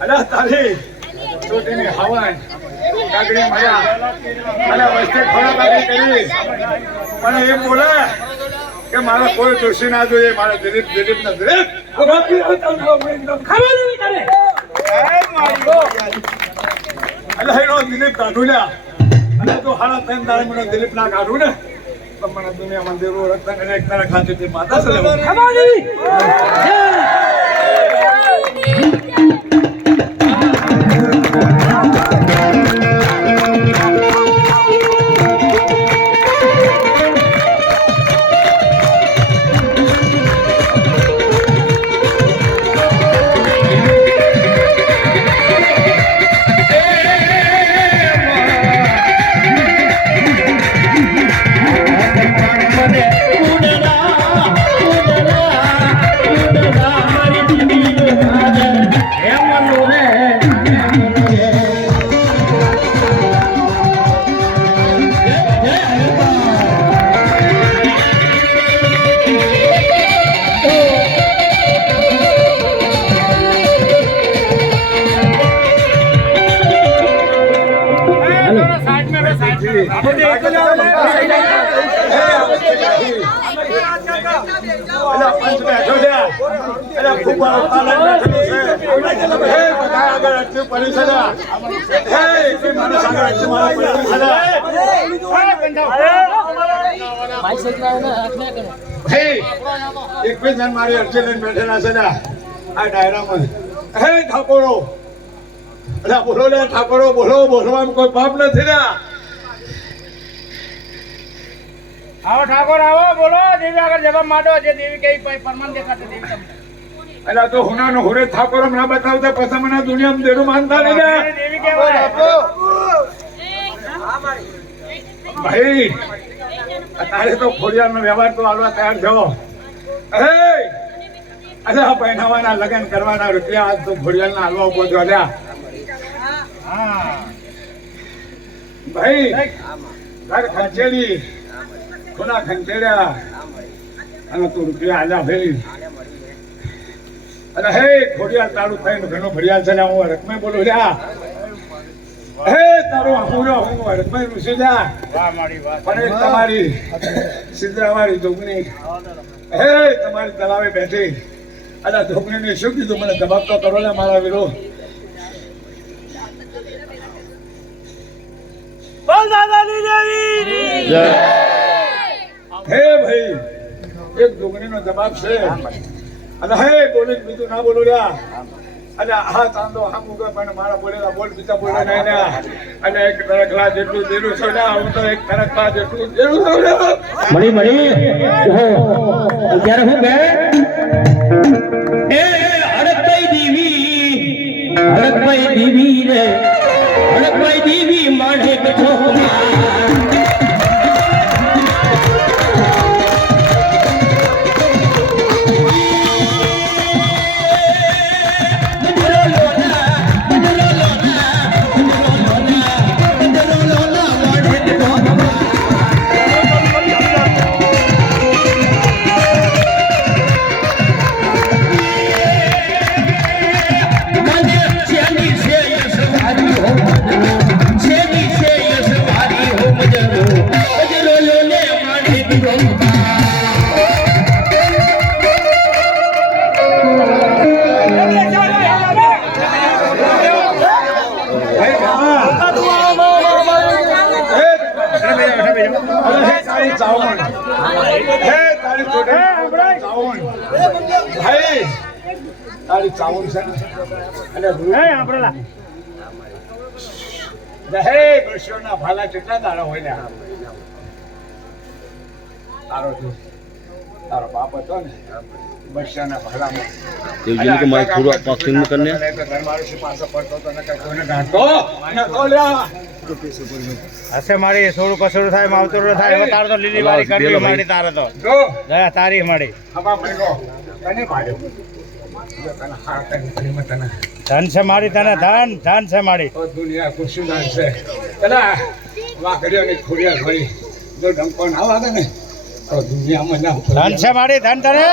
અલા તારી છોટીની હવન કાગડી મજા અને વસ્તે ખોરા કાગડી કરી પણ એમ બોલે કે મારા કોઈ દોષી ના જોઈએ મારા દિલીપ ના દિલીપ અલા એનો દિલીપ કાઢું લ્યા અને તું હારા ત્રણ તારે મને દિલીપ ના કાઢું ને તો મને દુનિયા મંદિરો રત્ન અને એક તારા ખાતે માતા મારી અરજી લઈને બેઠેલા છે આ ડાયરામાં હે ઠાકોરો અલા બોલો ને ઠાકોરો બોલો બોલવામાં કોઈ પાપ નથી ને આવો ઠાકોર આવો બોલો દેવી આગળ જવાબ માંડો જે દેવી કઈ પરમાન દેખાતે દેવી તમને અલા તો હુનાનો હુરે ઠાકોરો ના બતાવતા પછી મને દુનિયામાં દેરું માનતા ને દેવી કહેવાય ભાઈ તારે તો ખોડિયારનો વ્યવહાર તો હાલવા તૈયાર છો હે અલા પહેનાવાના લગ્ન કરવાના રૂપિયા આજ તો ખોડિયારના હાલવા ઉભો છો અલ્યા ભાઈ ઘર ખંચેલી ખોના ખંચેડ્યા અને તું રૂપિયા આજા ભેલી અને હે ખોડિયાર તારું થઈને ઘણો ભર્યા છે હું રકમે બોલું લ્યા હે તારો હું રકમે રૂસી જા પણ એક તમારી સિદ્ધરાવાળી જોગણી હે તમારી તલાવે બેઠી અને જોગણીને શું કીધું મને જવાબ તો કરો ને મારા વીરો હે ભાઈ એક જોગણીનો જવાબ છે અને હે બોલી બીજું ના બોલું રહ્યા અને હા ચાંદો હા મુગા પણ મારા બોલેલા બોલ બીજા બોલે નહીં ને અને એક તરકલા જેટલું દેરું છે ને હું તો એક તરકલા જેટલું દેરું છું ને મળી અત્યારે હું બે એ હરકભાઈ દેવી રે હરકભાઈ દેવી માણે કથો તારી ચાવન છે અને હે કૃષ્ણના ભાલા કેટલા તારા હોય ને તારો બાપ હતો ને બચ્ચાના ભાલામાં હશે મારી થોડું કસોડું થાય માવતર થાય તારે તો લીલી વાળી કરવી મારી તારે તો તારી મળી ધન છે મારી તને ધન છે મારી દુનિયા ખુશીદાર છે પેલા વાકડીઓની ખોડિયાર ભાઈ જો ડંકો ના વાગે ને તો દુનિયામાં ના ધન છે મારી ધન તને